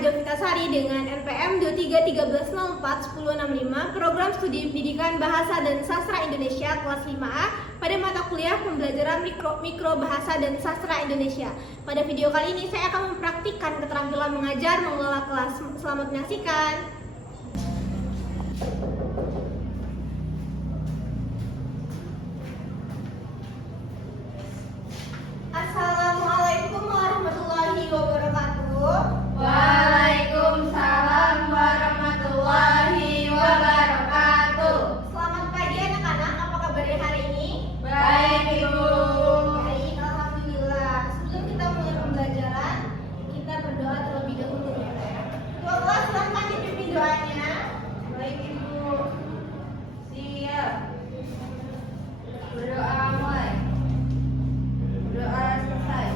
Jovitasari dengan NPM 2313041065 Program Studi Pendidikan Bahasa dan Sastra Indonesia kelas 5A pada mata kuliah pembelajaran mikro bahasa dan sastra Indonesia. Pada video kali ini saya akan mempraktikkan keterampilan mengajar mengelola kelas. Selamat menyaksikan. Assalamualaikum warahmatullahi wabarakatuh. Waalaikumsalam warahmatullahi wabarakatuh. Selamat pagi anak-anak, apa kabarnya hari ini? Baik, Ibu. Baik, alhamdulillah. Sebelum kita mulai pembelajaran, kita berdoa terlebih dahulu ya. Ketua kelas silahkan dipimpin doanya. Baik, Ibu. Siap. Berdoa mulai. Berdoa selesai.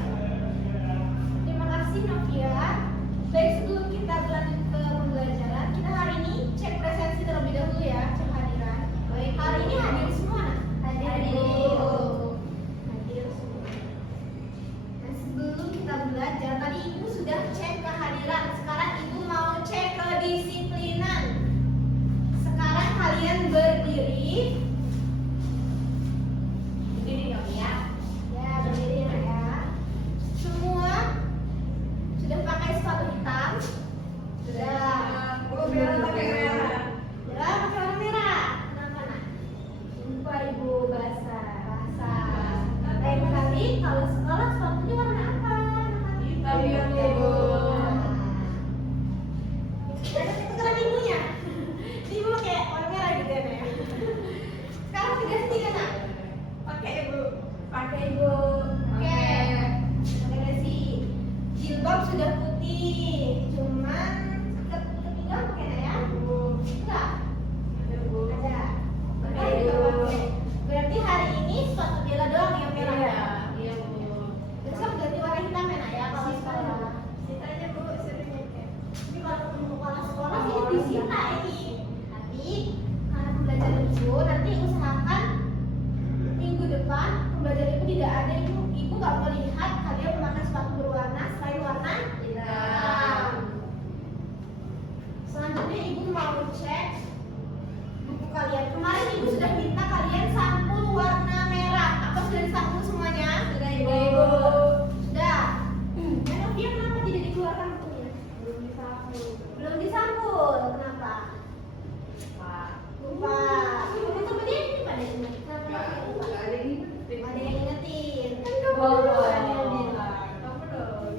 Terima kasih Novia. Baik, sebelum kita berlanjut ke pembelajaran, kita hari ini cek presensi terlebih dahulu ya, cek hadiran. Baik, Hari ini hadir semua nak? Hadir. Hadir semua. Nah, sebelum kita belajar, tadi Ibu sudah cek kehadiran. Sekarang Ibu mau cek kedisiplinan. Sekarang kalian berdiri. Berdiri dong ya. Ya, berdiri ya. Semua sudah pakai sepatu hitam? Sudah. Oh, merah pakai merah. Ya, pakai warna merah. Kenapa nak? Lupa Ibu basah. Lain kali kalau sekolah sepatunya warna apa? Hitam ya, Ibu. Ada ketukeran ibunya. Ibu pakai warna merah gitu ya, Nak? Sekarang diganti kan, nak? Pakai, Ibu. Pakai Ibu. Oke. Pakai si jilbab sudah putih, cuman ketinggal pakai nak ya? Enggak. Ada, Bu. Ada. Pakai, Kita Ibu. pakai. Berarti hari ini sepatu bela doang yang merah ya? Iya, Bu. Besok ganti warna hitam ya nak ya kalau sekolah. Ceritanya, Bu, sering pakai. Tapi kalau ketemu kepala sekolah sih disita ini. Tapi karena pembelajaran Ibu nanti usahakan minggu depan pembelajaran Ibu tidak ada Ibu nggak mau lihat kalian memakai sepatu berwarna selain warna hitam. Selanjutnya Ibu mau cek buku kalian. Kemarin Ibu sudah minta kalian sampul warna merah. Apa sudah disampul semuanya? Sudah, Ibu. Sudah. Dia kenapa tidak dikeluarkan bukunya? Belum disampul. Belum disampul. Kenapa? Pak. Lupa. Teman-teman dia ini pada ingat. Nggak Lupa. ada ini. Ada yang ingetin. Kan kamu Oh, duluan yang bilang. kamu dong.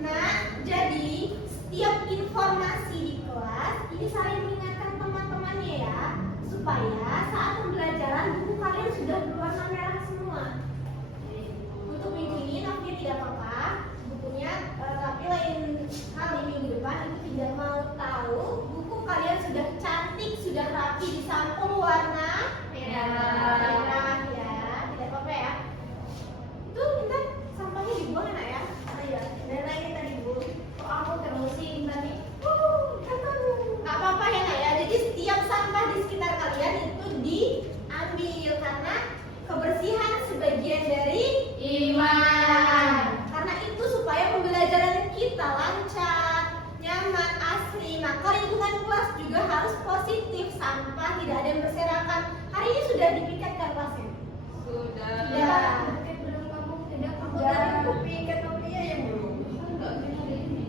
Nah, jadi setiap informasi di kelas ini saling mengingatkan teman-temannya ya, supaya saat pembelajaran buku kalian sudah berwarna merah semua. Untuk minggu ini Novia tidak apa-apa bukunya, tapi lain kali minggu depan Ibu tidak mau tahu buku kalian sudah cantik, sudah rapi, disampul warna merah ya, tidak apa-apa ya. Itu Intan sampahnya dibuang enak ya? Iya. Dan lagi tadi Bu, kok aku terusin tadi? Nggak apa-apa ya nak ya. Jadi setiap sampah di sekitar kalian itu diambil karena kebersihan sebagian dari Iman. karena itu supaya pembelajaran kita lancar, nyaman, asri. Maka lingkungan kelas juga harus positif, sampah tidak ada yang berserakan. Hari ini sudah dipiketkan kelasnya. Sudah. Ya. Belum kamu tidak kamu Ya. tadi aku piket Novia yang belum. Enggak hari ini.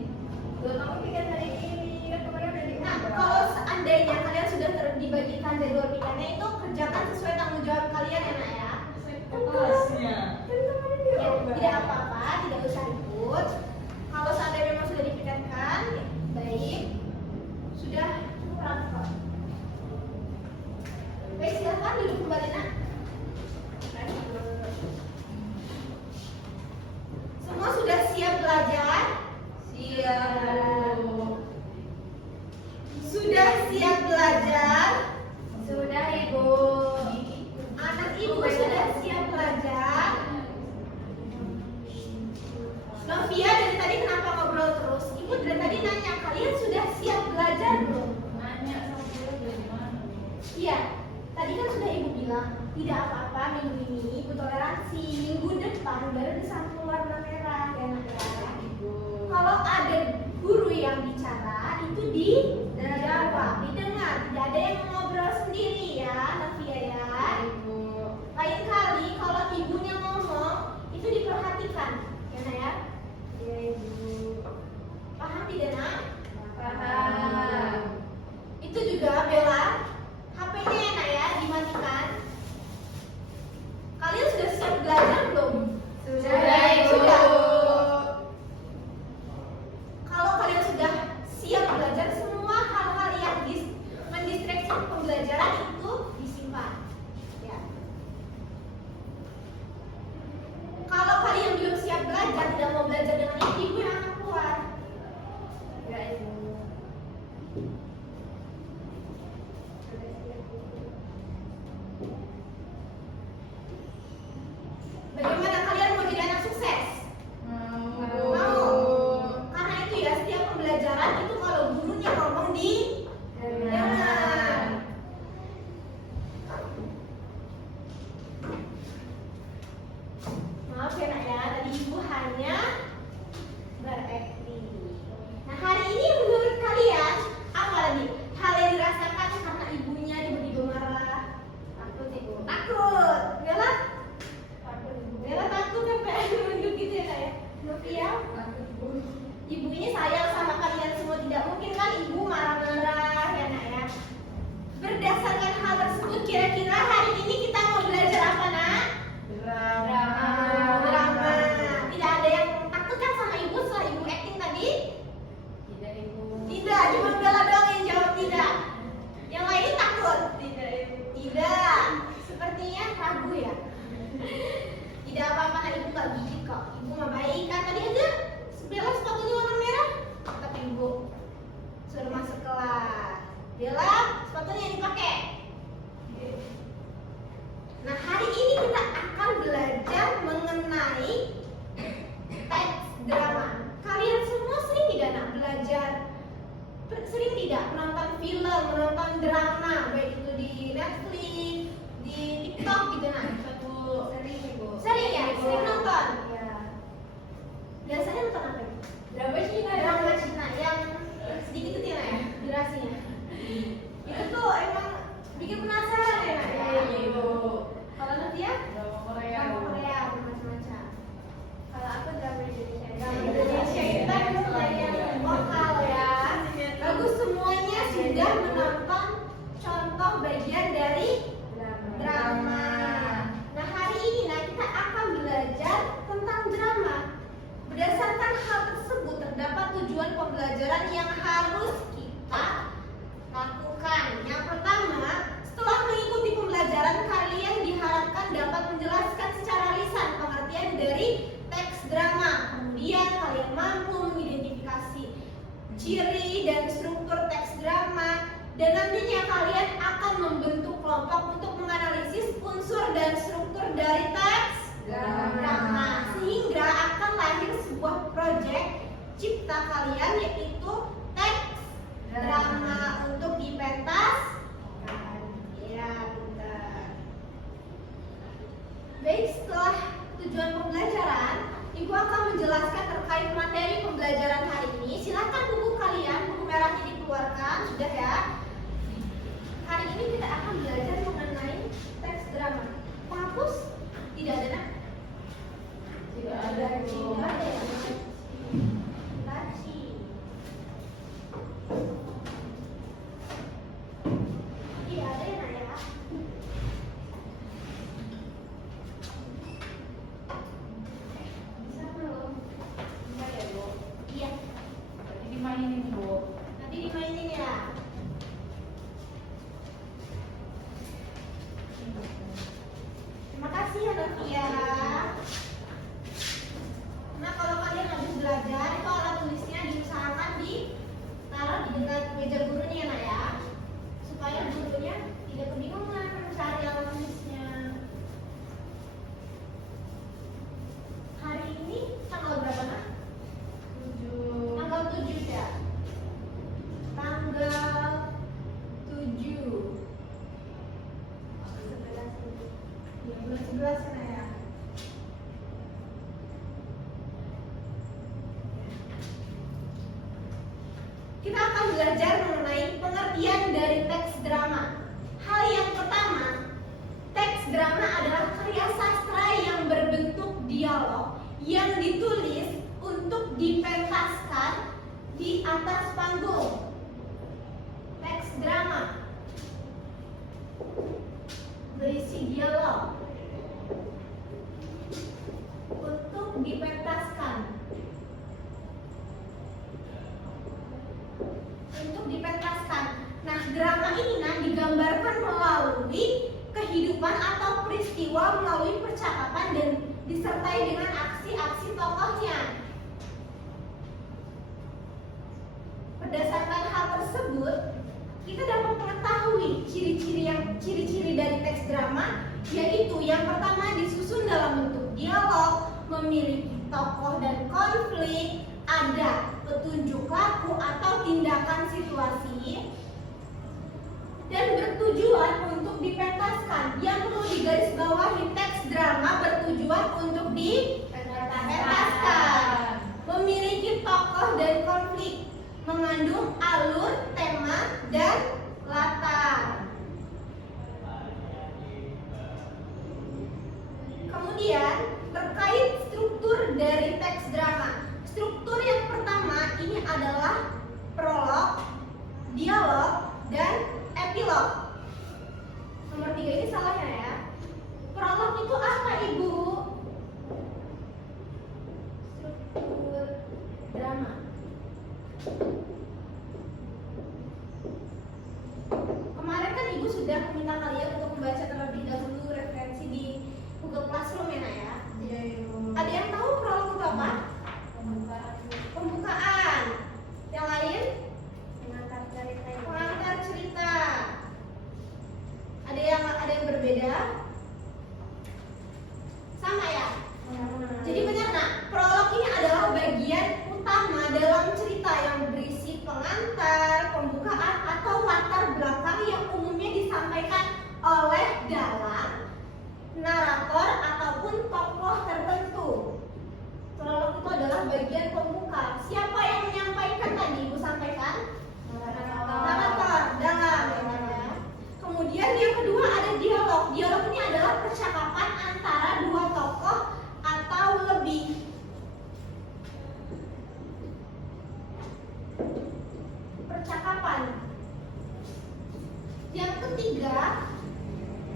Belum kamu piket hari ini kan kemarin udah Nah, diubah. kalau seandainya kalian sudah dibagikan jadwal piketnya itu kerjakan sesuai tanggung jawab kalian ya nak ya. Kelasnya. Ya, tidak apa-apa, tidak usah ikut. Kalau seandainya memang sudah dipiketkan, baik. Sudah kurang kok. Baik, silakan duduk kembali nak. Semua sudah siap belajar? Siap. Sudah siap belajar? Sudah, Ibu. Anak Ibu sudah siap belajar? Novia dari tadi kenapa ngobrol terus? Ibu dari tadi nanya, kalian sudah siap belajar belum? Nanya sama dia dari mana? Iya, tadi kan sudah Ibu bilang tidak apa-apa minggu ini Ibu toleransi. Minggu depan baru disampul warna merah ya nak ya. Ibu. Kalau ada guru yang bicara itu dijawab, didengar, tidak ada yang ngobrol sendiri ya, Novia ya. Ibu. Lain kali kalau ibunya ngomong itu diperhatikan, ya Nak ya. Iya Ibu. Paham tidak Nak? Paham. Itu juga Bella, HP-nya ya Nak ya, dimatikan. Kalian sudah siap belajar belum? Sudah Ibu. Sudah. Kalau kalian sudah siap belajar, semua hal-hal yang mendistraksi pembelajaran itu disimpan. Ya. Kalau kalian belum siap belajar, tidak mau belajar dengan ibu yang akan keluar. Ya Ibu. Bagaimana kalian mau jadi anak sukses? Mau. Karena itu ya, setiap pembelajaran itu kalau gurunya ngomong dengar. Maaf ya Nak ya, tadi ibu hanya berakting. Nah hari ini menurut kalian apa lagi hal yang dirasakan karena ibunya tiba-tiba marah? Takut Ibu. Takut, Bella? Takut Ibu. Bella takut sampai nunduk gitu ya Kak ya? Novia? Takut Ibu. Ibu ini sayang sama kalian semua, tidak mungkin kan ibu marah-marah ya Nak ya. Berdasarkan hal tersebut, kira-kira hari ini kita mau belajar apa Nak? Drama. Tidak ada yang takut kan sama ibu setelah ibu acting tadi? Tidak Ibu. Tidak, cuma Bella doang yang jawab tidak. Yang lain takut? Tidak Ibu. Tidak. Sepertinya ragu ya. Tidak apa-apa, nah, ibu nggak gigit kok. Ibu mah baik kan tadi aja. Bella sepatunya warna merah, tapi ibu suruh masuk kelas. Bella sepatunya yang dipakai. Nah hari ini kita akan belajar mengenai teks drama. Kalian semua sering tidak Nak belajar? Sering tidak menonton film, menonton drama, baik itu di Netflix, di TikTok gitu Nak? Sering Ibu. Sering ya? Sering nonton? Iya. Biasanya nonton apa? Drama Cina. Drama Cina yang sedikit itu ya Nak ya, durasinya. Itu tuh emang bikin penasaran ya Nak ya? Iya Ibu. Kalau Novia? Drama Korea. Drama Korea bermacam-macam. Kalau aku drama Indonesia. Drama Iya. Indonesia kita yang lokal ya. Bagus, semuanya sudah menonton contoh bagian dari drama. Nah hari ini nah kita akan belajar tentang drama. Berdasarkan hal tersebut terdapat tujuan pembelajaran yang harus kita lakukan. Yang pertama, setelah mengikuti pembelajaran kalian diharapkan dapat menjelaskan secara lisan pengertian dari teks drama. Kemudian kalian mampu mengidentifikasi ciri dan struktur teks drama, dan nantinya kalian akan membentuk kelompok untuk menganalisis unsur dan struktur dari teks drama, sehingga akan lahir sebuah proyek cipta kalian, yaitu teks drama untuk dipentaskan. Ya, pintar. Baik, setelah tujuan pembelajaran, Ibu akan menjelaskan terkait materi pembelajaran hari ini. Silakan buku kalian, buku merahnya dikeluarkan, sudah ya. Hari ini kita akan belajar mengenai teks drama. Penghapus? Tidak ada Nak? Tidak ada Ibu. Tidak ada ya? Laci. Tidak ada ya Nak ya? Bisa belum? Bisa ya Bu. Iya. Nanti dimainin Bu. Nanti dimainin ya. Terima kasih ya Novia. Nah kalau kalian habis belajar itu alat tulisnya diusahakan ditaruh di dekat meja gurunya ya Nak ya, supaya gurunya tidak kebingungan mencari alat tulisnya. Hari ini tanggal berapa Nak? 7. Tanggal 7 ya. Tanggal 7. 11 kan ya. belajar mengenai pengertian dari teks drama. Hal yang pertama, teks drama adalah karya sastra yang berbentuk dialog yang ditulis untuk dipentaskan di atas panggung. Teks drama berisi dialog untuk dipentaskan. Nah, drama ini digambarkan melalui kehidupan atau peristiwa melalui percakapan dan disertai dengan aksi-aksi tokohnya. Berdasarkan hal tersebut, kita dapat mengetahui ciri-ciri dari teks drama, yaitu yang pertama disusun dalam bentuk dialog, memiliki tokoh dan konflik, ada petunjuk laku atau tindakan situasi, dan bertujuan untuk dipentaskan. Yang perlu digarisbawahi, teks drama bertujuan untuk dipentaskan, memiliki tokoh dan konflik, mengandung alur, tema, dan latar. Kemudian terkait struktur dari teks drama. Struktur yang pertama ini adalah prolog, dialog, dan epilog. Nomor 3 ini salahnya ya. Prolog itu apa, Ibu? Struktur drama. Kemarin kan Ibu sudah meminta kalian untuk membaca terlebih dahulu referensi di Google Classroom ya, Nak ya? Iya, Ibu. Ada yang tahu prolog itu apa? Pembukaan. Yang lain? Pengantar cerita. Ada yang berbeda? Sama ya? Jadi benar, Nak, prolog ini adalah bagian utama dalam cerita yang berisi pengantar, pembukaan, atau latar belakang yang umumnya disampaikan oleh dalang, narator, ataupun tokoh tertentu. Prolog itu adalah bagian pembuka. Siapa yang menyampaikan tadi Ibu sampaikan? Narator, dalang ya. Kemudian yang kedua ada dialog. Dialog ini adalah percakapan antara dua tokoh atau lebih. Percakapan. Yang ketiga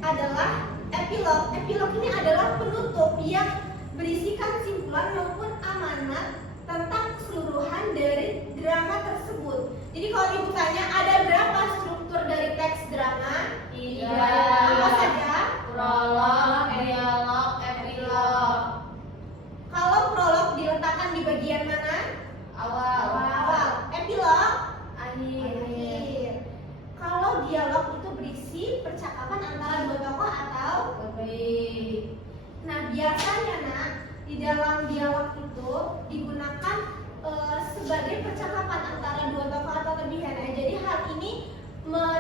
adalah epilog. Epilog ini adalah penutup yang berisikan kesimpulan maupun amanat tentang keseluruhan dari drama tersebut. Jadi kalau Ibu tanya ada berapa struktur dari teks drama? 3. Apa saja? Prolog, dialog, epilog. Kalau prolog diletakkan di bagian mana? Awal. Epilog? Akhir. Kalau dialog itu berisi percakapan antara dua tokoh atau Lebih. Nah, biasanya Nak, di dalam dialog itu digunakan sebagai percakapan antara dua tokoh atau lebih ya. Nah, jadi hal ini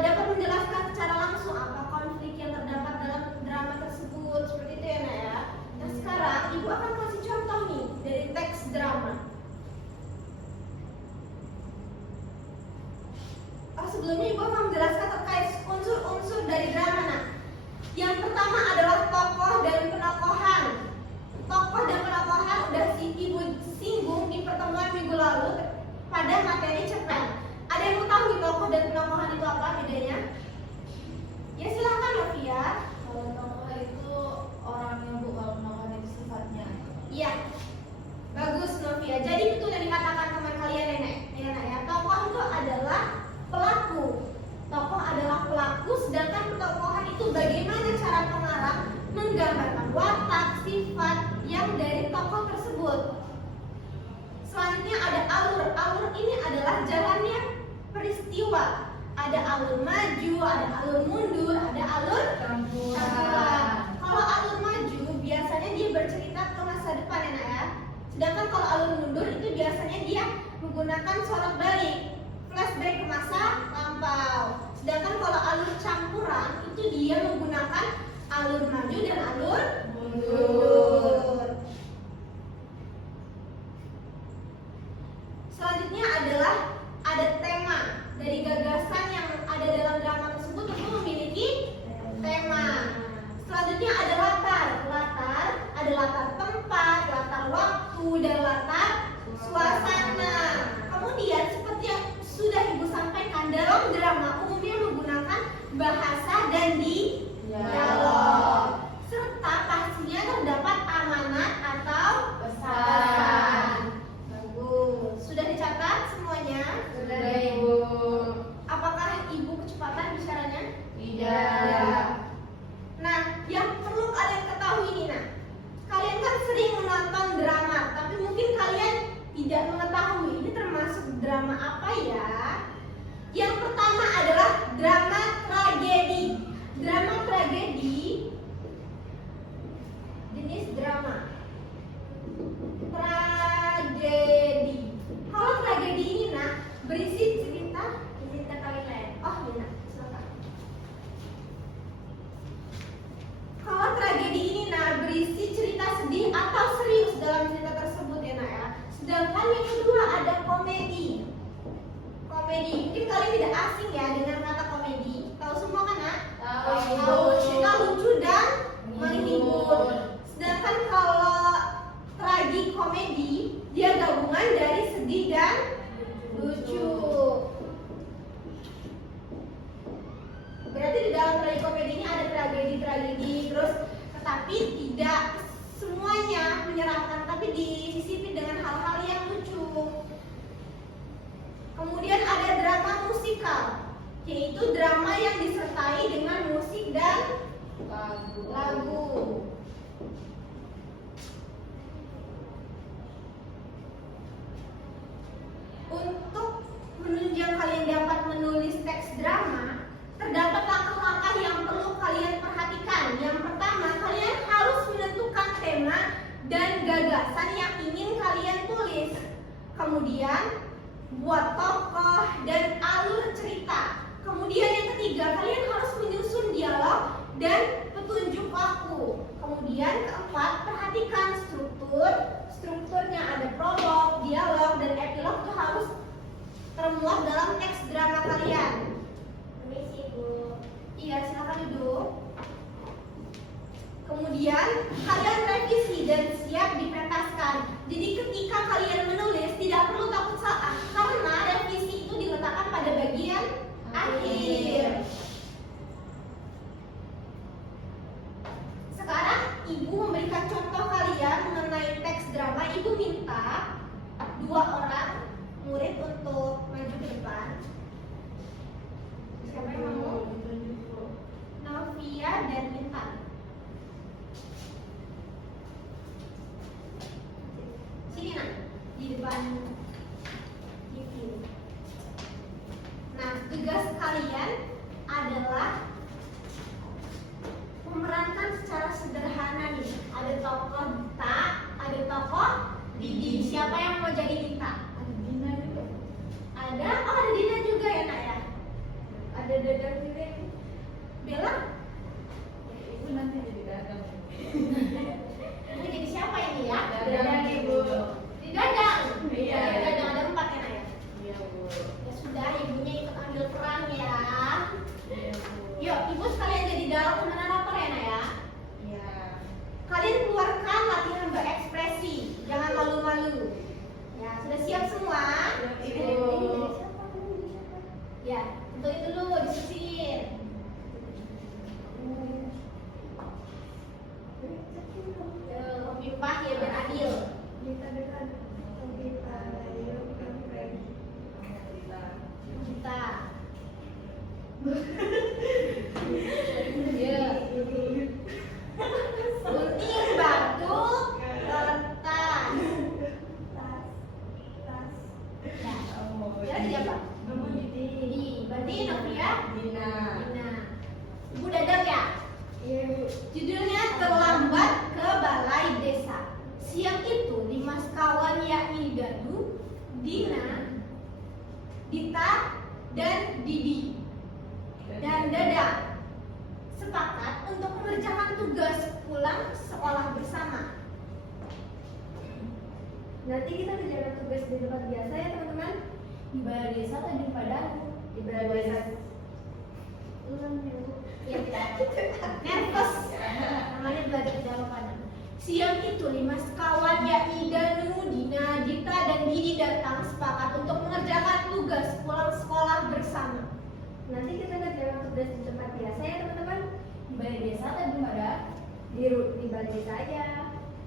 dapat menjelaskan secara langsung apa konflik yang terdapat dalam drama tersebut. Seperti itu ya, Nak ya. Nah, sekarang Ibu akan kasih contoh nih dari teks drama. Sebelumnya Ibu akan menjelaskan terkait unsur-unsur dari drama. Nah, yang pertama adalah tokoh dan penokohan. Tokoh dan penokohan udah Ibu singgung di pertemuan minggu lalu pada materi cerpen. Ada yang mau tahu tokoh dan penokohan itu apa bedanya? Ya silahkan Novia. Kalau tokoh itu orangnya, Bu. Kalau penokohan itu sifatnya. Iya, bagus Novia. Jadi betul yang dikatakan teman kalian Nenek. Ya, Nak ya. Tokoh itu adalah pelaku. Tokoh adalah pelaku, sedangkan penokohan itu bagaimana cara pengarang menggambarkan watak, sifat yang dari tokoh tersebut. Selanjutnya ada alur. Alur ini adalah jalannya peristiwa. Ada alur maju, ada alur mundur, ada alur campuran. Kalau alur maju biasanya dia bercerita ke masa depan ya, Nak ya. Sedangkan kalau alur mundur itu biasanya dia menggunakan sorot balik, flashback ke masa lampau. Sedangkan kalau alur campuran itu dia menggunakan alur maju dan alur mundur. Selanjutnya adalah ada tema. tragedi, jenis drama. Tragedi. Kalau tragedi ini nak berisi cerita toilet. Oh iya nak, silakan. Kalau tragedi ini nak berisi cerita sedih atau serius dalam cerita tersebut ya nak ya. Sedangkan yang kedua ada komedi. Komedi, mungkin kalian tidak asing ya dengan kata komedi. Tahu semua kan nak? Tahu. Cerita lucu dan menghibur. Sedangkan kalau tragikomedi dia gabungan dari sedih dan lucu. Berarti di dalam tragikomedi ini ada tragedi, terus tetapi tidak semuanya menyeramkan, tapi disisipin dengan hal-hal yang lucu. Kemudian ada drama musikal, yaitu drama yang disertai dengan musik dan lagu. Untuk menunjang kalian dapat menulis teks drama, terdapat langkah-langkah yang perlu kalian perhatikan. Yang pertama, kalian harus menentukan tema dan gagasan yang ingin kalian tulis. Kemudian, buat tokoh dan alur cerita. Kemudian yang ketiga, kalian harus menyusun dialog dan petunjuk waktu. Kemudian keempat, perhatikan struktur. Strukturnya ada prolog, dialog, dan epilog itu harus termuat dalam teks drama kalian. Permisi Bu. Iya, silakan duduk. Kemudian kalian revisi dan siap dipentaskan. Jadi ketika kalian menulis tidak perlu takut salah, karena revisi itu diletakkan pada bagian akhir. Sekarang Ibu memberikan contoh kalian mengenai teks drama. Ibu minta 2 orang murid untuk maju ke depan. Siapa yang mau? Novia dan Intan. Sini nak, di depan TV. Nah, tugas kalian adalah memerankan secara sederhana nih. Ada tokoh Dita, ada tokoh Didi. Siapa yang mau jadi Dita? Ada Dina juga. Ada? Oh, ada Dina juga ya nak ya. Ada Dadang juga. Bella? Ibu nanti jadi dagang. Ini jadi siapa ini ya? Dadang, Ibu. Di Dadang. Iya. Di Dadang ada 4 ya nak ya. Iya Bu. Ya sudah, ibunya ikut ambil peran ya. Iya Bu. Yuk, ibu sekalian jadi dalang teman rapper ya nak ya. Iya. Kalian keluarkan latihan berekspresi, jangan malu-malu. Ya, sudah siap semua? Ibu. Ya, tentuin dulu, disusun. Pimpah ya biar adil. Kita. Ya. Gunting batu kertas. Ya, jadi apa? Jadi, berarti Novia? Dina. Dina. Ibu Dadang ya? Iya Bu. Judulnya Terlambat ke Balai Desa. Siang itu 5 sekawan yakni Dadu, Dina, Dita, dan Didi dan Dada sepakat untuk mengerjakan tugas pulang sekolah bersama. Nanti kita kerjakan tugas di tempat biasa ya teman-teman. Di balai desa atau di padang? Di balai desa. Ulang ya Bu. Ya, nervous. Namanya belajar dalam padang. Siang itu 5 sekawan yakni Danu, Dina, Dita, dan Didi datang sepakat untuk mengerjakan tugas pulang sekolah bersama. Nanti kita kerjakan tugas di tempat biasa ya teman-teman. Di balai desa atau di padang? Di balai desa aja.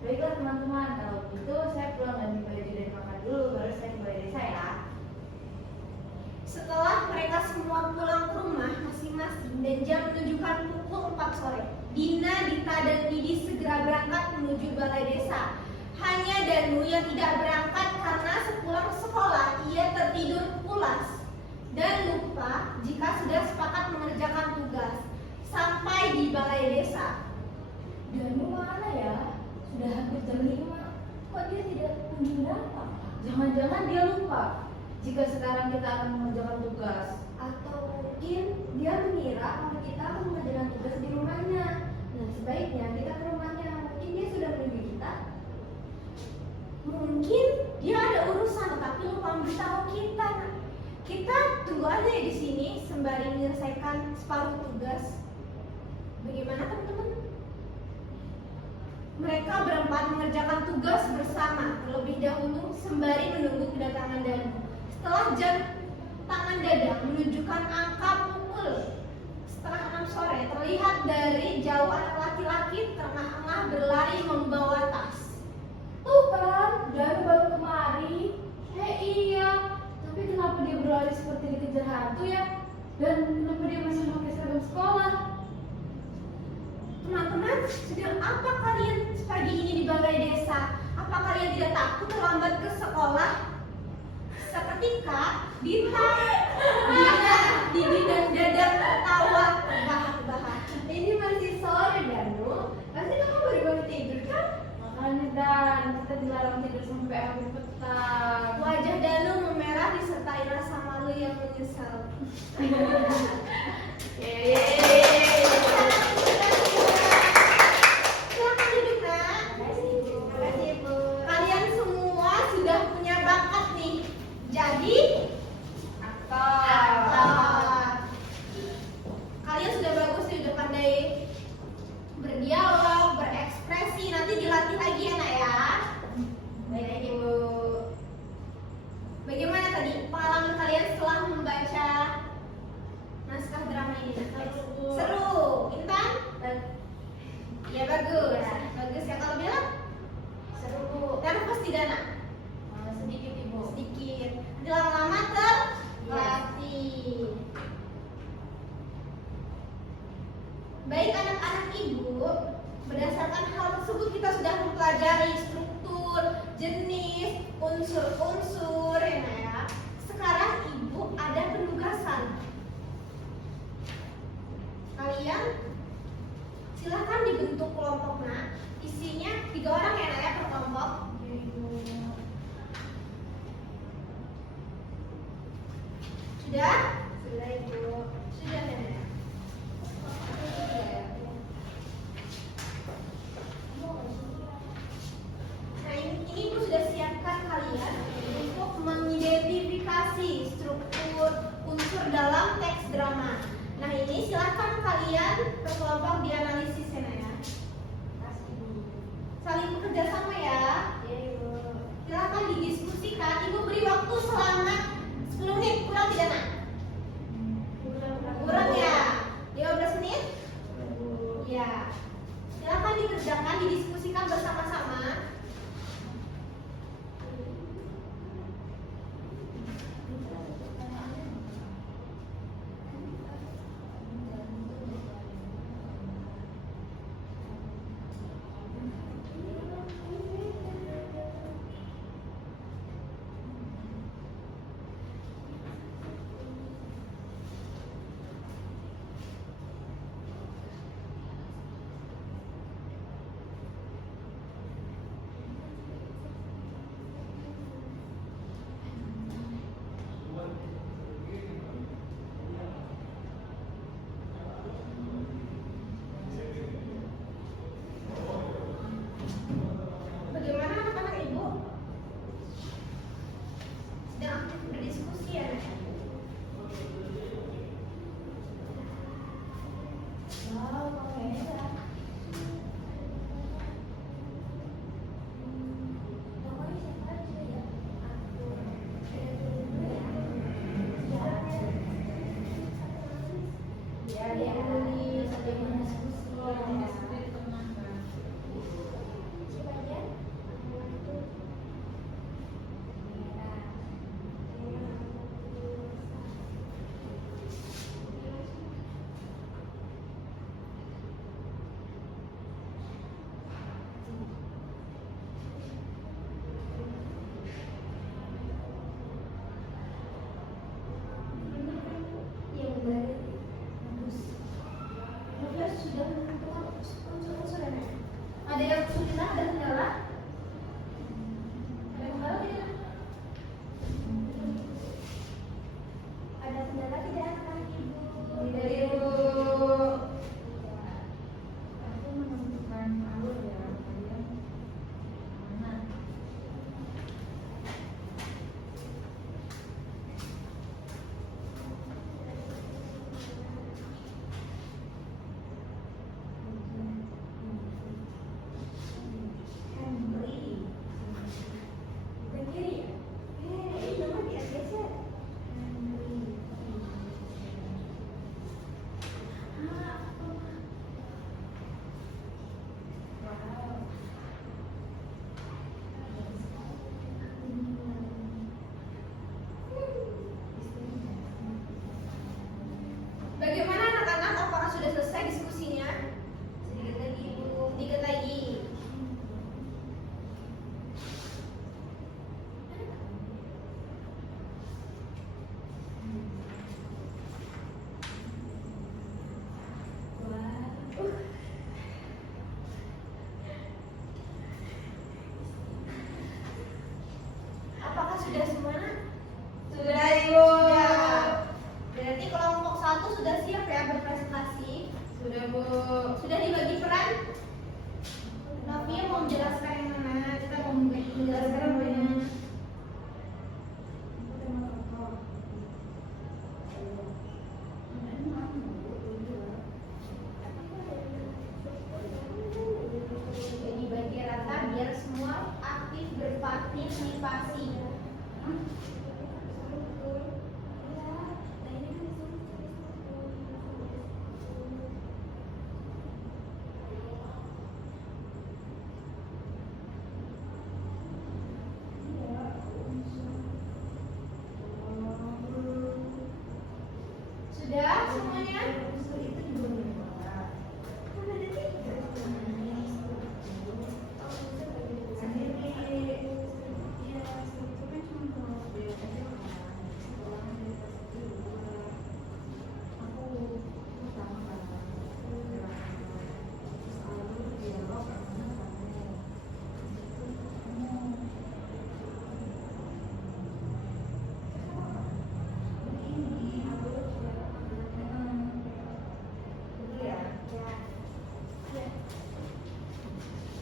Baiklah teman-teman, kalau gitu saya pulang ganti baju dan makan dulu, baru saya ke balai desa ya. Setelah mereka semua pulang ke rumah masing-masing dan jam menunjukkan pukul 4 sore, Dina, Dita, dan Didi segera berangkat menuju balai desa. Hanya Danu yang tidak berangkat karena sepulang sekolah ia tertidur pulas dan lupa jika sudah sepakat mengerjakan tugas. sampai di balai desa. Danu mana ya? Sudah hampir jam 5. Kok dia tidak kunjung datang? Jangan-jangan dia lupa jika sekarang kita akan mengerjakan tugas. Atau mungkin dia mengira kalau kita akan mengerjakan tugas di rumahnya. Nah, sebaiknya kita ke rumahnya. Mungkin dia sudah menunggu kita. Mungkin dia ada urusan tapi lupa memberitahu kita. Kita tunggu aja ya di sini sembari menyelesaikan separuh tugas. Bagaimana teman-teman? Mereka berempat mengerjakan tugas bersama terlebih dahulu sembari menunggu kedatangan Danu. Setelah jam tangan Dadang menunjukkan angka pukul 5:30 sore, terlihat dari jauh anak laki-laki tengah-tengah berlari membawa tas. Tuh kan, Danu baru kemari. Iya, tapi kenapa dia berlari seperti dikejar hantu ya? Dan kenapa dia masih memakai seragam sekolah? Teman-teman, sedang apa kalian pagi ini di balai desa? Apa kalian tidak takut terlambat ke sekolah? Seketika, Dita, Didi dan Dadang tertawa terbahak-bahak. Ini masih sore, Danu. Pasti kamu baru bangun tidur kan? Makanya Dan, kita dilarang tidur sampai habis petang. Wajah Danu memerah disertai rasa malu yang menyesal. Silakan duduk, Nak. Makasih, Ibu. Kalian semua sudah punya bakat nih. Jadi, aktor. Kalian sudah bagus nih, udah pandai berdialog, berekspresi. Nanti dilatih lagi ya, Nak ya. Baik, Ibu. Bagaimana tadi pengalaman kalian setelah membaca naskah drama ini? Seru. Intan? Ya bagus. Bagus ya. Kalau Bella? Seru, Bu. Nervous tidak, Nak? Sedikit, Ibu. Sedikit. Nanti lama-lama terlatih. Baik anak-anak Ibu, berdasarkan hal tersebut kita sudah mempelajari struktur, jenis, unsur-unsur ya, Nak ya. Sekarang Ibu ada penugasan. Kalian silakan dibentuk kelompok, Nak. Isinya 3 orang ya, Nak ya, per kelompok. Sudah? Sudah, Ibu. Sudah ya, Nak ya. Nah, ini Ibu sudah siapkan kalian untuk mengidentifikasi struktur unsur dalam teks drama. Nah, ini silakan kalian berkelompok dianalisis ya, Nak ya. Saling bekerja sama ya. Iya, Ibu. Silakan didiskusikan. Ibu beri waktu selama 10 menit, kurang tidak, Nak? Kurang ya? 15 menit? Ya. Silakan dikerjakan, didiskusikan bersama-sama. Bagaimana anak-anak Ibu? Sedang aktif berdiskusi ya, Nak? Wow, kok enak. Namanya siapa aja ya? Aku. Ya, ya. Sampai berdiskusi. Siapa aja? Yang baru. Bagus. ada yang kesulitan, ada kendala? Ada kendala tidak? Ada kendala tidak anak-anak ibu? Tidak, Ibu. Aku menentukan alur ya, kalian mana? Henry. Bukan kiri ya? Ini nama geser. Henry. Wow. Bagaimana anak-anak? Apakah sudah selesai diskusinya? Sedikit lagi ibu, sedikit lagi. Apakah sudah semua? Sudah, Ibu. Sudah. Berarti kelompok 1 sudah siap ya berprestasi. Sudah, Bu. Sudah dibagi peran. Novia mau menjelaskan yang mana? Kita mau menjelaskan yang mana? Jadi bagi rata biar semua aktif berpartisipasi. Sudah semuanya?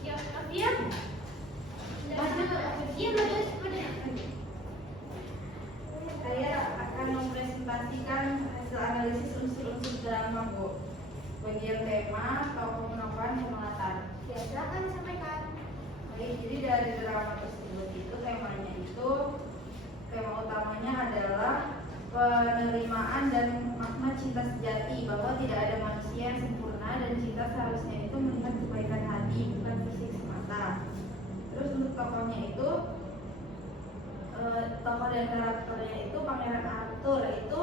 Ya, Novia. Iya, Saya akan mempresentasikan hasil analisis unsur-unsur drama, Bu. Bagian tema, tokoh penopang, dan latar. Ya, silakan sampaikan. Baik, jadi dari drama tersebut itu tema utamanya adalah penerimaan dan makna cinta sejati, bahwa tidak ada manusia yang sempurna dan cinta seharusnya itu melihat kebaikan hati, bukan fisik semata. Terus untuk tokohnya itu tokoh dan karakternya itu Pangeran Arthur itu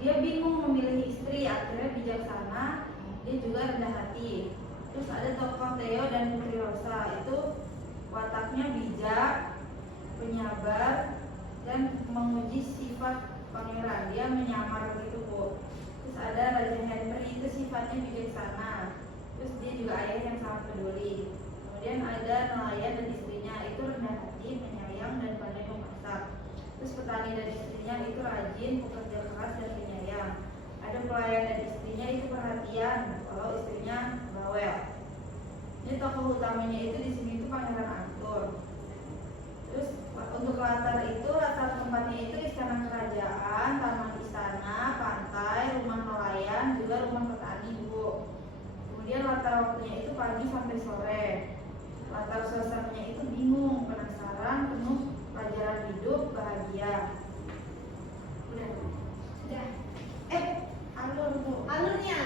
dia bingung memilih istri, akhirnya bijaksana, dia juga rendah hati. Terus ada tokoh Theo dan Putri Rosa itu wataknya bijak, penyabar, dan menguji sifat pangeran, dia menyamar gitu, Bu. Terus ada Raja Henry itu sifatnya bijaksana, terus dia juga ayah yang sangat peduli. Kemudian ada nelayan dan istrinya itu rendah hati, penyayang, dan pandai memasak. Terus petani dan istrinya itu rajin, pekerja keras, dan penyayang. Ada pelayan dan istrinya itu perhatian, kalau istrinya bawel. Ini tokoh utamanya itu di sini itu Pangeran Arthur. Terus untuk latar tempatnya itu istana kerajaan, taman istana, pantai, rumah nelayan, juga rumah petani, Bu. Kemudian latar waktunya itu pagi sampai sore. Latar suasananya itu bingung, penasaran, penuh pelajaran hidup, bahagia. Udah. Sudah. Alur, Bu. Alurnya.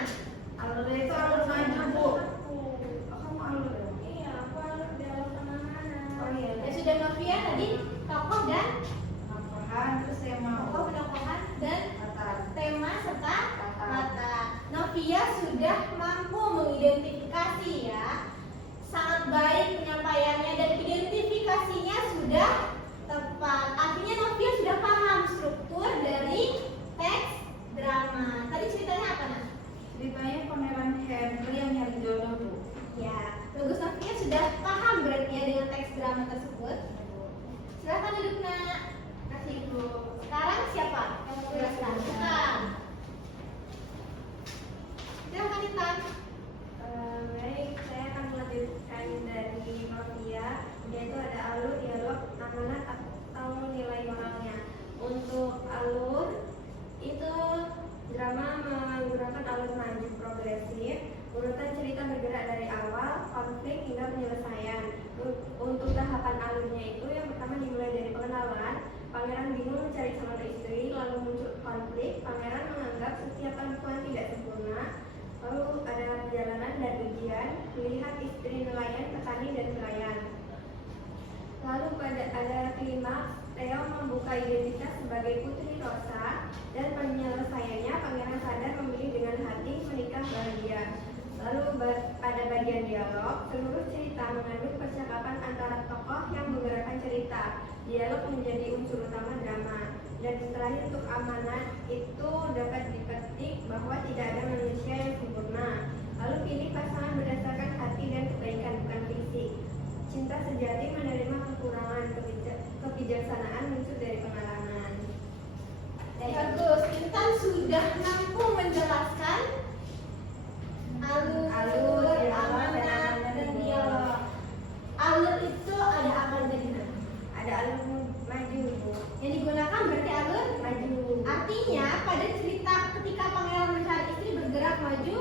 Alurnya itu alur maju, Bu. Oh, kamu alur ya? Iya, aku alur dalam penanganan. Oh iya. Ya sudah, Novia tadi tokoh dan Penambahan, terus saya mau tokoh penokohan dan latar. tema serta latar. Novia sudah mampu mengidentifikasi ya. Sangat baik penyampaiannya dan identifikasinya sudah tepat. Artinya Novia sudah paham struktur dari teks drama. Tadi ceritanya apa, Nak? Ceritanya Pangeran Henry yang nyari jodoh, Bu. Ya, bagus, Novia sudah mencari calon istri, lalu muncul konflik. Pangeran menganggap setiap perempuan tidak sempurna. Lalu ada perjalanan dan ujian, melihat istri nelayan, petani, dan nelayan. Lalu ada klimaks, Theo membuka identitas sebagai Putri Rosa, dan penyelesaiannya Pangeran sadar memilih dengan hati menikah bahagia. Lalu ada bagian dialog, seluruh cerita mengandung percakapan antara tokoh yang menggerakkan cerita. Dialog menjadi unsur utama drama. Dan terakhir untuk amanat itu dapat dipetik bahwa tidak ada manusia yang sempurna. Lalu pilih pasangan berdasarkan hati dan kebaikan, bukan fisik. Cinta sejati menerima kekurangan, kebijaksanaan muncul dari pengalaman. Bagus, Intan sudah mampu menjelaskan alur, amanat, dan dialog. Alur itu ada apa dari mana? Ada alur maju, Bu. Yang digunakan berarti alur Maju. artinya pada cerita ketika pangeran mencari istri bergerak maju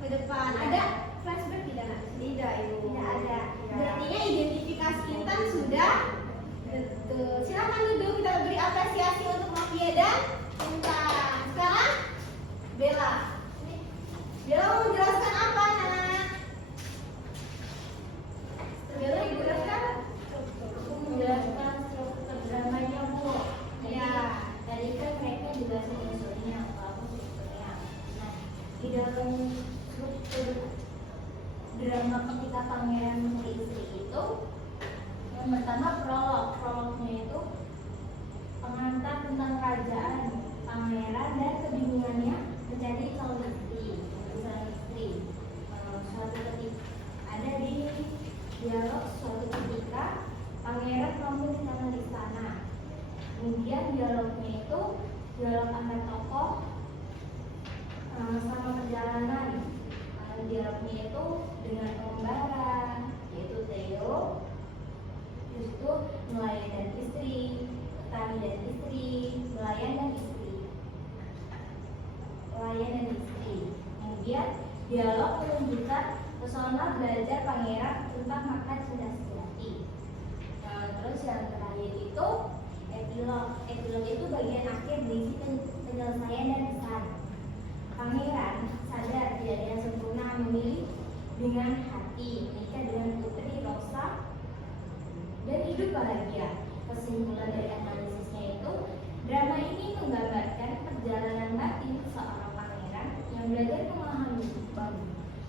ke depan. Ada flashback tidak? Nak? Tidak, Ibu. Tidak ada. Ya. Berarti identifikasi Intan sudah betul. Silakan duduk, kita beri apresiasi untuk Mafia dan Intan. Sekarang Bella. Bella mau menjelaskan apa, Nak? Bella menjelaskan? Aku menjelaskan struktur dramanya, Bu. Ya. Tadi kan mereka juga unsurnya, aku strukturnya. Nah, di dalam struktur drama ketika pangeran mencari istri itu, yang pertama prolognya itu pengantar tentang kerajaan pangeran dan kebingungannya mencari calon istri. Suatu ketika ada di dialog suatu ketika pangeran mampu di dalam istana. Kemudian dialognya itu dialog antar tokoh sama perjalanan. Dialognya itu dengan pengembara, yaitu Theo, terus itu nelayan dan istri, petani dan istri, nelayan dan istri. Kemudian dialog menunjukkan pesona belajar pangeran tentang makna cinta sejati. Terus yang terakhir itu epilog. Epilog itu bagian akhir berisi penyelesaian dan pesan. Pangeran sadar tidak dengan sempurna memilih dengan hati menikah dengan Putri Rosa dan hidup bahagia. Kesimpulan dari analisisnya itu, drama ini menggambarkan perjalanan batin seorang pangeran yang belajar memahami bahwa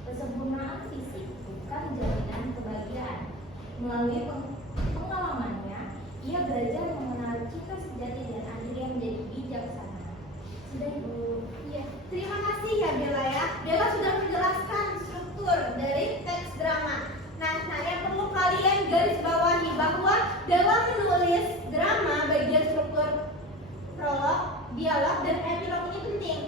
kesempurnaan fisik bukan jaminan kebahagiaan. Melalui pengalamannya, ia belajar mengenal cinta sejati dan akhirnya menjadi bijaksana. Sudah, Ibu. Iya, terima kasih ya Bella ya. Bella sudah menjelaskan struktur dari teks drama. Nah, yang perlu kalian garis bawahi bahwa dalam menulis drama bagian struktur prolog, dialog, dan epilog ini penting.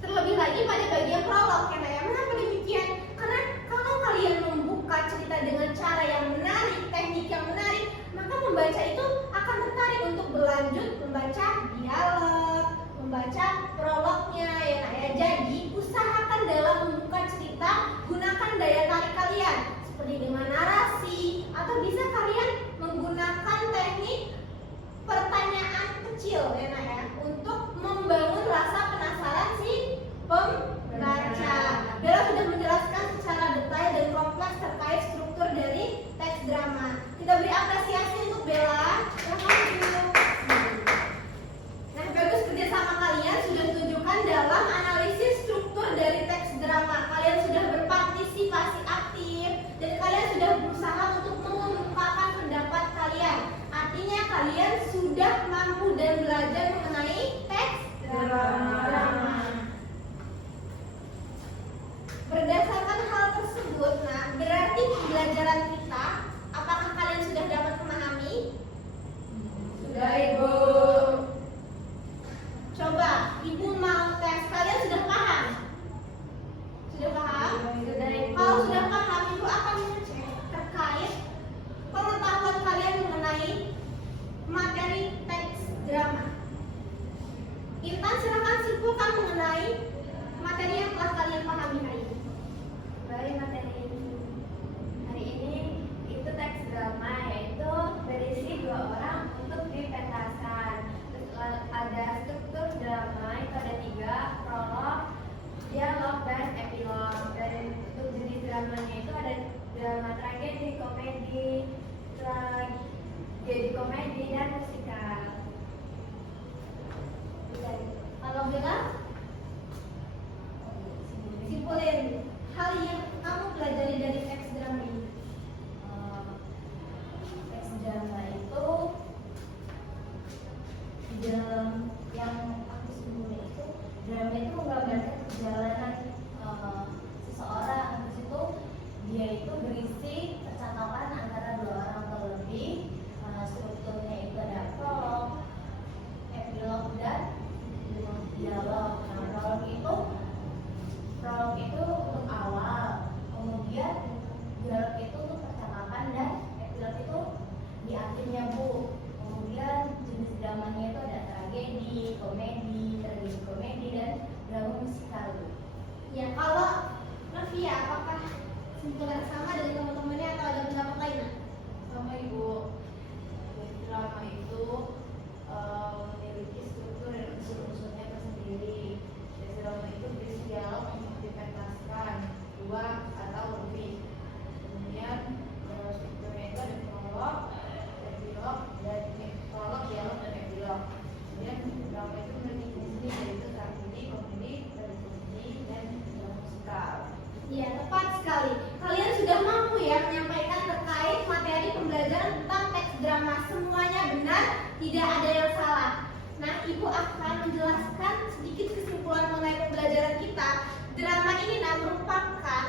Terlebih lagi pada bagian prolog ya Naya. Kenapa demikian? Karena kalau kalian membuka cerita dengan cara yang menarik, teknik yang menarik, maka membaca itu akan tertarik untuk berlanjut membaca dialog, membaca prolognya ya Nak ya. Jadi usahakan dalam membuka cerita gunakan daya tarik kalian seperti dengan narasi atau bisa kalian menggunakan teknik pertanyaan kecil ya Nak ya untuk membangun rasa penasaran si pembaca. Bella sudah menjelaskan secara detail dan kompleks terkait struktur dari teks drama. Kita beri apresiasi untuk Bella. Nah, bagus kerjasama kalian sudah ditunjukkan dalam analisis struktur dari teks drama. Kalian sudah berpartisipasi aktif dan kalian sudah berusaha untuk mengemukakan pendapat kalian. Artinya kalian sudah mampu dan belajar mengenai jadi komedi dan musikal. Kalau Bella, simpulin hal yang kamu pelajari dari teks drama ini. Teks drama itu di dalam yang aku sebelumnya itu drama itu menggambarkan perjalanan seseorang. Terus itu dia itu berisi percakapan antara dua orang atau lebih. Strukturnya itu ada prolog, epilog, dan dialog. Nah, prolog itu untuk awal, kemudian dialog itu untuk percakapan, dan epilog itu di akhirnya, Bu. Kemudian jenis dramanya itu ada tragedi, komedi, dan drama musikal, Bu. Ya, kalau Novia, apakah simpulan sama dengan teman-temannya atau ada pendapat lain? Sama Ibu. Jadi drama itu memiliki struktur dan unsur-unsurnya tersendiri. Jadi drama itu berisi dialog yang dipentaskan dua atau lebih. Kemudian strukturnya itu ada prolog, epilog, dan prolog, dialog, dan epilog. Kemudian drama itu memiliki jenis yaitu tragedi, komedi, dan drama musikal. Ya, tepat sekali. Kalian sudah mampu ya menyampaikan terkait materi pembelajaran tentang teks drama. Semuanya benar, tidak ada yang salah. Nah, Ibu akan menjelaskan sedikit kesimpulan mengenai pembelajaran kita. Drama ini merupakan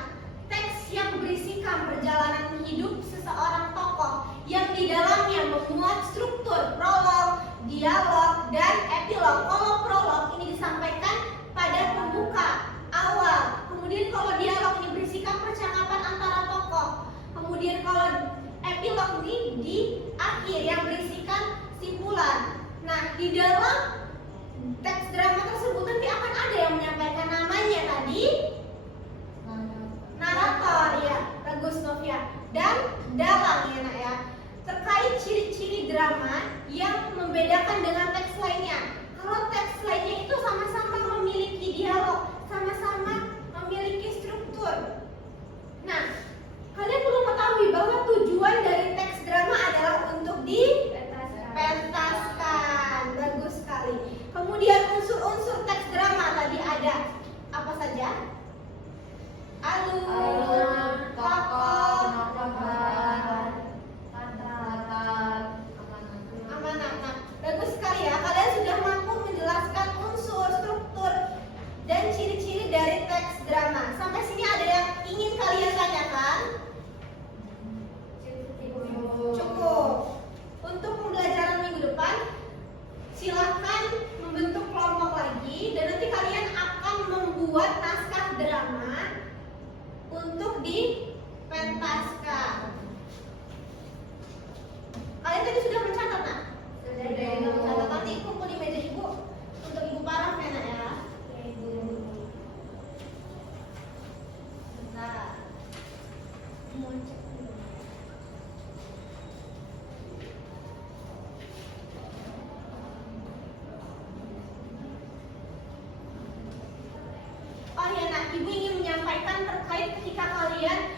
teks yang berisikan perjalanan hidup seseorang tokoh yang di dalamnya memuat struktur prolog, dialog, dan epilog. Kalau prolog ini disampaikan pada pembuka awal, kemudian kalau dialog ini berisikan percakapan antara tokoh, kemudian kalau epilog ini di akhir yang berisikan simpulan. Nah, di dalam teks drama tersebut nanti akan ada yang menyampaikan namanya tadi narator, ya, bagus Novia, dan dalang, ya Nak, ya, terkait ciri-ciri drama yang membedakan dengan teks lainnya. Kalau teks lainnya itu sama-sama memiliki dialog, sama-sama memiliki struktur. Nah, kalian perlu mengetahui bahwa tujuan dari teks drama adalah untuk dipentaskan. Bagus sekali. Kemudian unsur-unsur teks drama tadi ada apa saja? Alur, tokoh, amanah. Nah, bagus sekali ya. Kalian sudah mampu menjelaskan unsur, struktur, dan ciri-ciri dari teks drama. Sampai sini ada yang ingin kalian tanyakan? Cukup. Untuk pembelajaran minggu depan, silakan membentuk kelompok lagi dan nanti kalian akan membuat naskah drama untuk dipentaskan. Kalian tadi sudah mencatat, Nak? Sudah mencatat. Nanti kumpul di meja Ibu untuk Ibu paraf ya, Nak, ya. Nah, mau cek dulu. Oh ya, Nak, Ibu ingin menyampaikan terkait ketika kalian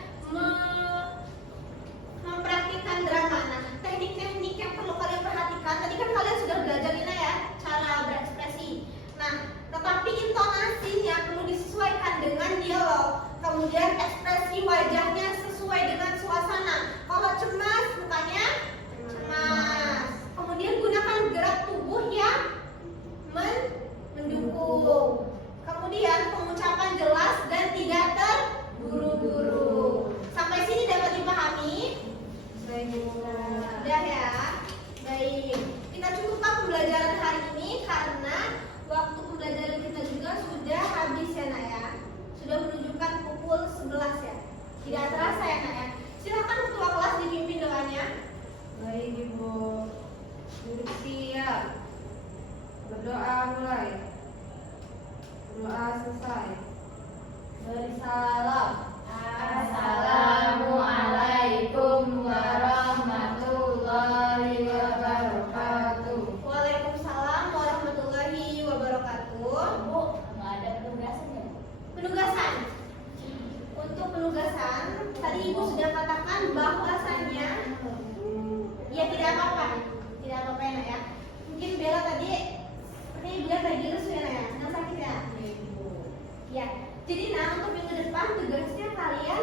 mempraktikkan drama. Nah, teknik-teknik yang perlu kalian perhatikan. Tadi kan kalian sudah belajar ini ya, cara berekspresi. Nah, tetapi intonasinya perlu disesuaikan dengan dialog. Kemudian ekspresi wajahnya sesuai dengan suasana. Kalau cemas, mukanya cemas. Kemudian gunakan gerak tubuh yang mendukung. Kemudian pengucapan jelas dan tidak terburu-buru. Sampai sini dapat dipahami? Sudah ya. Baik. Kita cukupkan pembelajaran hari ini karena waktu pembelajaran kita juga sudah habis ya, Nak, ya. Sudah menunjukkan pukul 11 ya. Tidak terasa ya, Nak, ya. Silakan ketua kelas dipimpin doanya. Baik Ibu. Duduk siap. Berdoa mulai. Doa selesai. Beri salam. Assalamualaikum warahmatullahi wabarakatuh. Waalaikumsalam warahmatullahi wabarakatuh. Bu, nggak ada penugasan ya, Bu? Penugasan. Untuk penugasan, tadi Ibu sudah katakan bahwasannya Ya tidak apa-apa ya Nak ya. Mungkin Bella tadi sepertinya bilang lagi lesu ya Nak ya, sedang sakit ya. Ya, jadi nah untuk minggu depan tugasnya kalian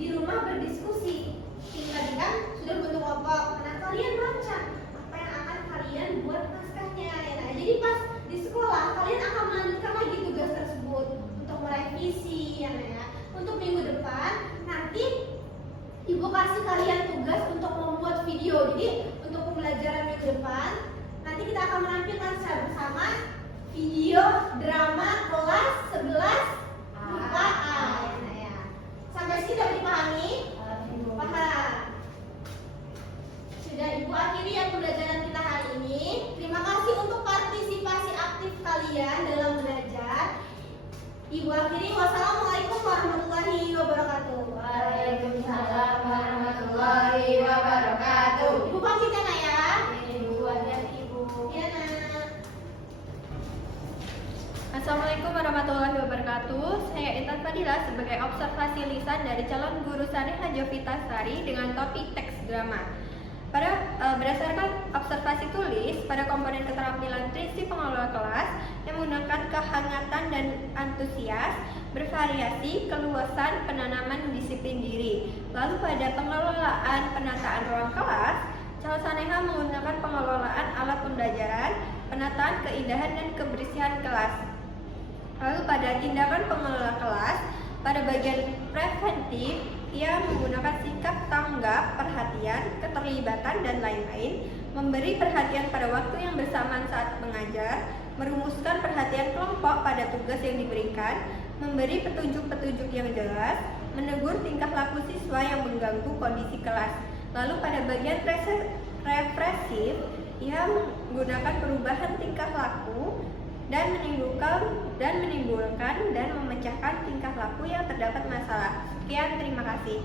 di rumah berdiskusi. Tadi kan sudah bentuk kelompok. Nah kalian baca apa yang akan kalian buat naskahnya ya Nak. Jadi pas di sekolah kalian akan melanjutkan lagi tugas tersebut untuk merevisi ya Nak ya. Untuk minggu depan nanti Ibu kasih kalian tugas untuk membuat video. Jadi untuk pembelajaran minggu depan nanti kita akan menampilkan secara bersama video drama kelas 11 IPA A ya Nak ya. Sampai sini dapat dipahami? Paham. Sudah Ibu akhiri ya pembelajaran kita hari ini. Terima kasih untuk partisipasi aktif kalian dalam belajar. Ibu akhiri, wassalamualaikum warahmatullahi wabarakatuh. Waalaikumsalam warahmatullahi wabarakatuh. Ibu pamit ya Nak ya. Ibu, hati-hati Ibu. Ya Nak. Assalamualaikum warahmatullahi wabarakatuh. Saya Intan Fadila sebagai observasi lisan dari calon guru Saneha Jovitasari dengan topik teks drama. Berdasarkan observasi tulis pada komponen keterampilan prinsip pengelola kelas yang menggunakan kehangatan dan antusias, bervariasi, keluasan, penanaman disiplin diri. Lalu pada pengelolaan penataan ruang kelas, calon Saneha menggunakan pengelolaan alat pembelajaran, penataan keindahan dan kebersihan kelas. Lalu pada tindakan pengelola kelas, pada bagian preventif, ia menggunakan sikap tanggap, perhatian, keterlibatan, dan lain-lain, memberi perhatian pada waktu yang bersamaan saat mengajar, merumuskan perhatian kelompok pada tugas yang diberikan, memberi petunjuk-petunjuk yang jelas, menegur tingkah laku siswa yang mengganggu kondisi kelas. Lalu pada bagian represif, ia menggunakan perubahan tingkah laku dan menimbulkan dan memecahkan tingkah laku yang terdapat masalah. Sekian, terima kasih.